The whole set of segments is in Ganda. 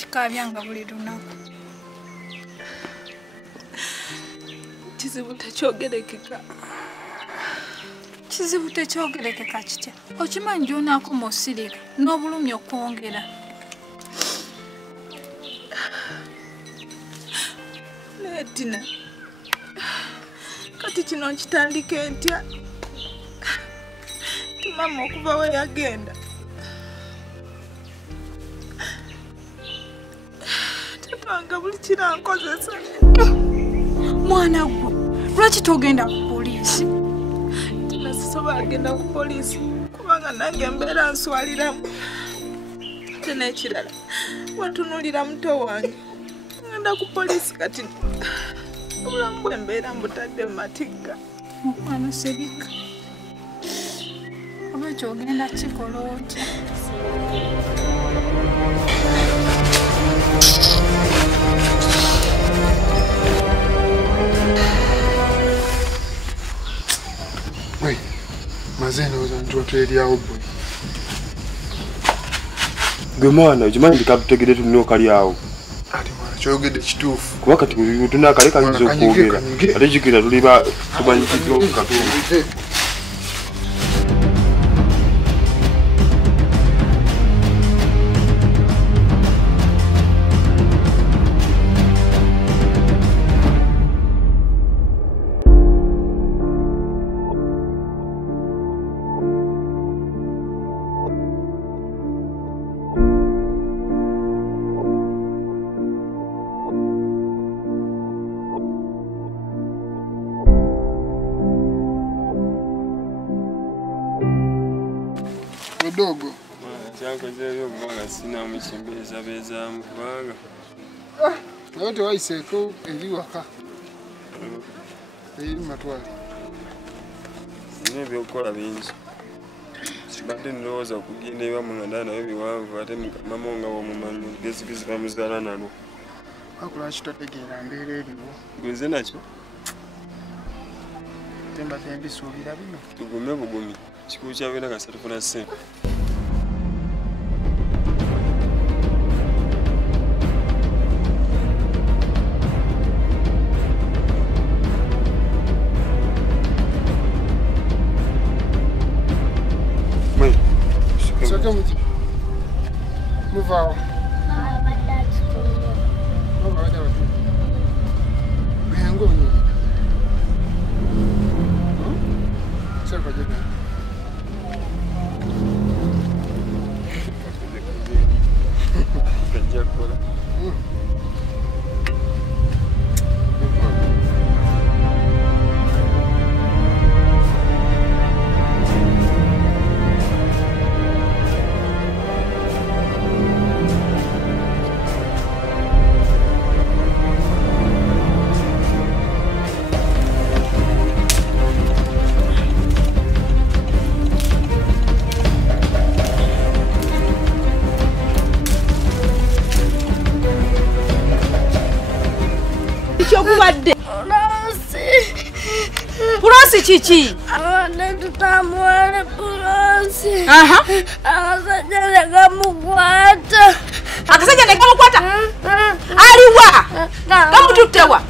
kikabyanga buli lunaku. Kizibu tekyogerekeka. Kizibu tekyogerekeka kitya? Okimanyi gy'onaakoma osirika n'obulumi okwongera. Naye Tina, kati kino nkitandike ntya? Mama okuva we yagenda tatwanga buli kirankozesa. Mwana gwe, lwaki togenda ku poliisi? Tina, sisobola agenda ku poliisi kubanga nange mbeera nswaliramu. Ate n'ekirala watunulira muto wange ngenda ku poliisi kati obulamu bwe mbeera mbutadde mu matigga. Mwana Sebika, oba kyogenda kikola otya? Wei, mazena uzantu eryawo boy. Gwe mwana okimanyi ndikabutegedde tulina okalyawo. Ati mwana kyogedde kituufu. Kuba kati tunakale kayinza okwogera. Ate jjukira tuli tumanyikiddwa ku Katonda. Dogo. Kyakozeeyo obanga sina mukimbeezabezaamu kubanga. Naye tewayiseeko eri waka. Eri matwale. Nina ebyokukola bingi. Sibadde ndowooza kugenda ewa munganda nayo biwanvu ate mama nga bw'omumanyi olugezigezi bamuzaala nalwo. Lwaki totegeera mbeera eriwo? Gunze nakyo? Temba tembisuubira bino. Tugume bugumi. Kikulu kyabeera nga satufuna ssente. Move out. Pulosi kiki? Tutamwale pulosi. Akasajja gamukwata. Akasajja gamukwata? Aliwa? Gamututte wa?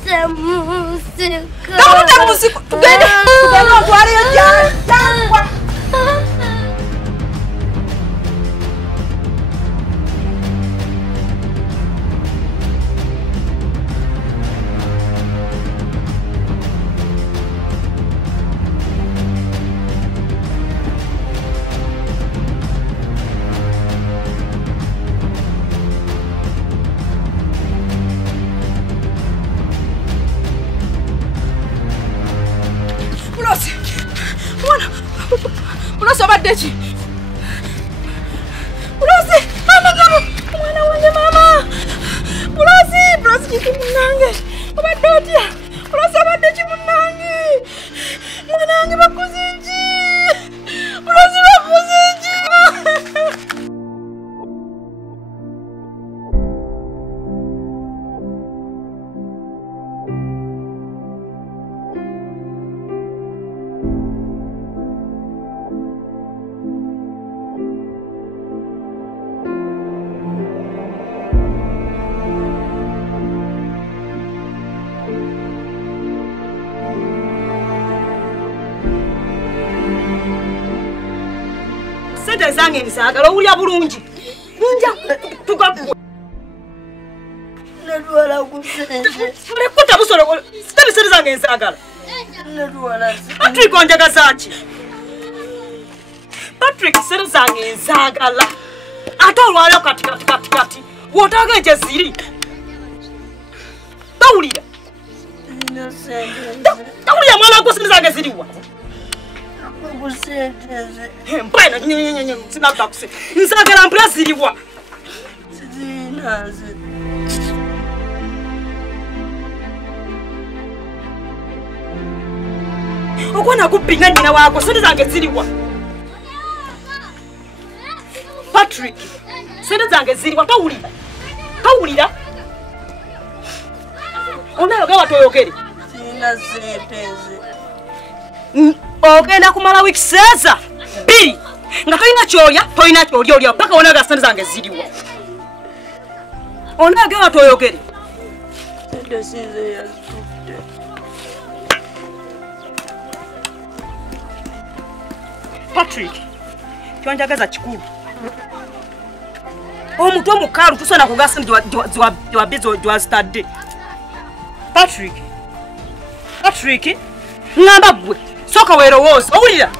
Gamututte mu nsiko. Tugende otwaleyo gy'atangwa. Pulosi obadde ki? Pulosi! Amagamu! Omwana wange mama! Pulosi kiki munnange? Obadde otya? Pulosi obadde ki munnange? Mwana wange bakuze ki? Pulosi bakuze ki? sente zange nsaagala owulya bulungi. Nja tugabwe. Nedwala kusente. Tulekuta busolo sente zange nsaagala. Nedwala. Patrick onjagaza ki? Patrick sente zange nsaagala. Ate olwala kati. Wotaga ekye ziri. Tawulira. Tawulira mwana gwo sente zange ziriwa. Kusente. Mpana sinabba kusente. Nsaagala mpula ziriwa. Zinaze. Okwana kupinga nyina wako sente zange ziriwa. Patrick sente zange ziriwa tawulira. Onayoga watoyogere. Sina sente. Ogenda kumala wiki seza 2 nga toyina kyolya paka onaga sente zange ziriwa. Onayoga watoyogere. Sente size yazute. Patrick kyonjagaza kikulu. Omutwe mukalu tusana kugasa ndiwabizo jwastade. Patrick ngamba gwe soka werowoza owulira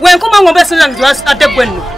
wenkoma ngombe sente jwastade gwe nno.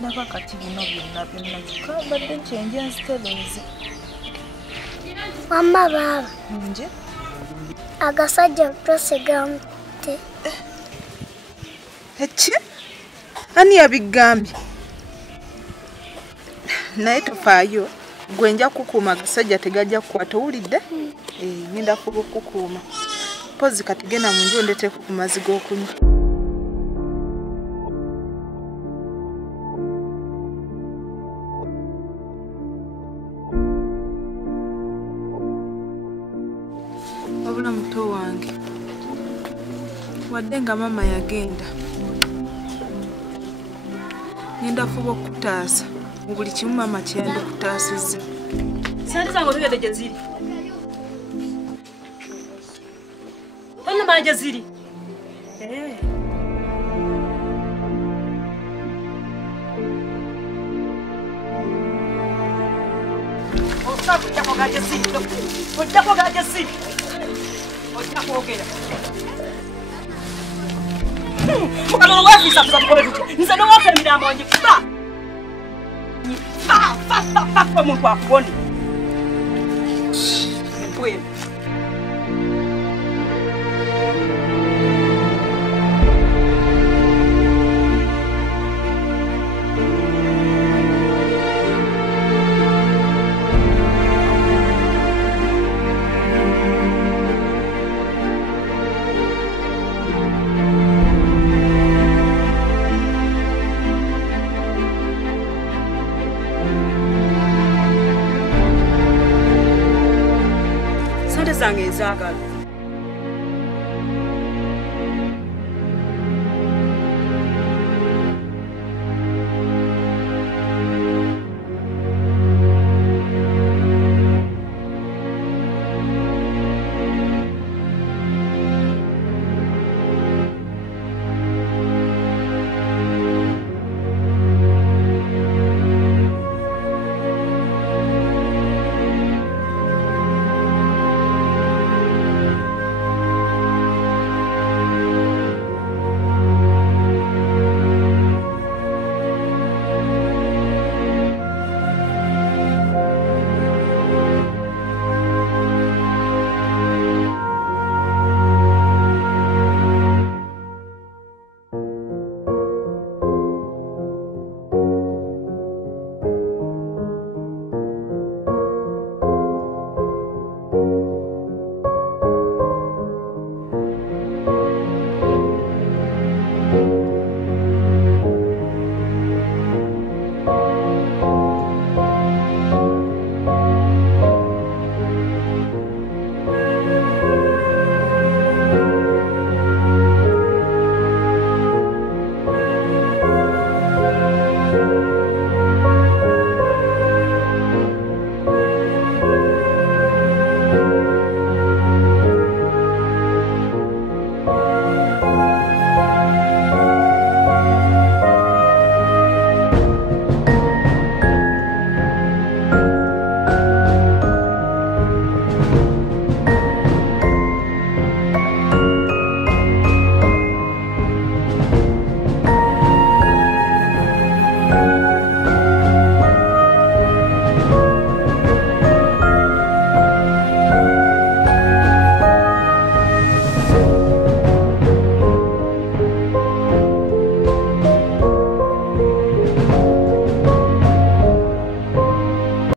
Nakakati bino byonna kambadde nkyenja nsitereeze. Mama baba. Nje? Agasajja tosegamte. Eki? Ani yabigambye? Naye tofaayo. Gwe nja kukuuma agasajja tegajja kukwata owulidde? Ngenda kukukuuma. Pozi kati genda mu nju ondeteeko ku mazzi g'okunywa. Wabula muto wange. Wadde nga mama yagenda. Ngenda fuba okutaasa. Buli kimu mama kyandikutaasizza. Sente zange otegedde gye ziri. Tonnamanya gye ziri. Ojja kwogera gye ziri. Ojja kwogera. Mukano weefiisa tuza tukole tutya. Nze n'owafa emirambo ngifa. Fa omuntu akubone. Empwemu. Zange nzaagala.